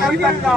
Kavitha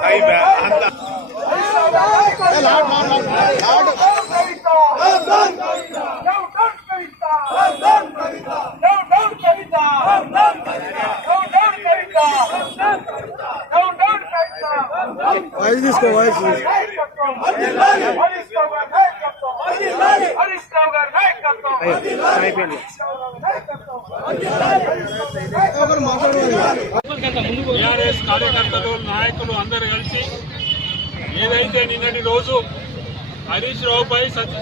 Hey, man. Voice తీసుకో voice అయిపోయింది TRS కార్యకర్తలు నాయకులు అందరు కలిసి ఏదైతే నిన్నటి రోజు హరీష్ రావుపై సత్-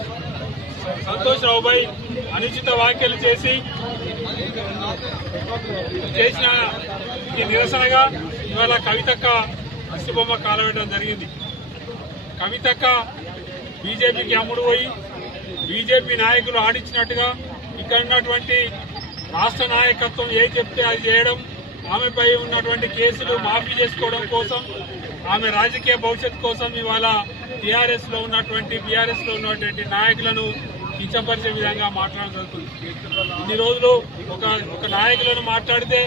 సంతోష్ రావుపై అనుచిత వ్యాఖ్యలు చేసి చేసిన ఈ నిరసనగా ఇవాళ కవితక్క అస్థిబొమ్మ కాలవేయడం జరిగింది. కవితక్క బీజేపీకి అమ్ముడు పోయి బీజేపీ నాయకులు ఆడించినట్టుగా ఇక్కడ ఉన్నటువంటి రాష్ట్ర నాయకత్వం ఏ చెప్తే అది చేయడం ఆమెపై ఉన్నటువంటి కేసులు మాఫీ చేసుకోవడం కోసం ఆమె రాజకీయ భవిష్యత్తు కోసం ఇవాళ టీఆర్ఎస్లో ఉన్నటువంటి బీఆర్ఎస్లో ఉన్నటువంటి నాయకులను కించపరిచే విధంగా మాట్లాడడం జరుగుతుంది. ఇన్ని రోజులు ఒక ఒక నాయకులను మాట్లాడితే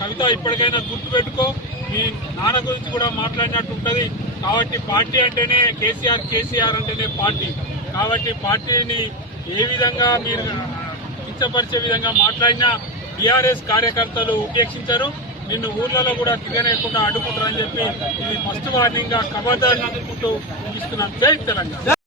కవిత ఇప్పటికైనా గుర్తుపెట్టుకో మీ నాన్న గురించి కూడా మాట్లాడినట్టు ఉంటుంది. కాబట్టి పార్టీ అంటేనే కేసీఆర్ కేసీఆర్ అంటేనే పార్టీ. కాబట్టి పార్టీని ఏ విధంగా మీరు కించపరిచే విధంగా మాట్లాడినా టీఆర్ఎస్ కార్యకర్తలు ఉపేక్షించరు. నిన్ను ఊర్లలో కూడా తిరగనేయకుండా అడ్డుకుంటారని చెప్పి ఇది ఫస్ట్ వార్నింగ్గా కబర్దారు అందుకుంటూ ఇస్తున్నాను జై తెలంగాణ.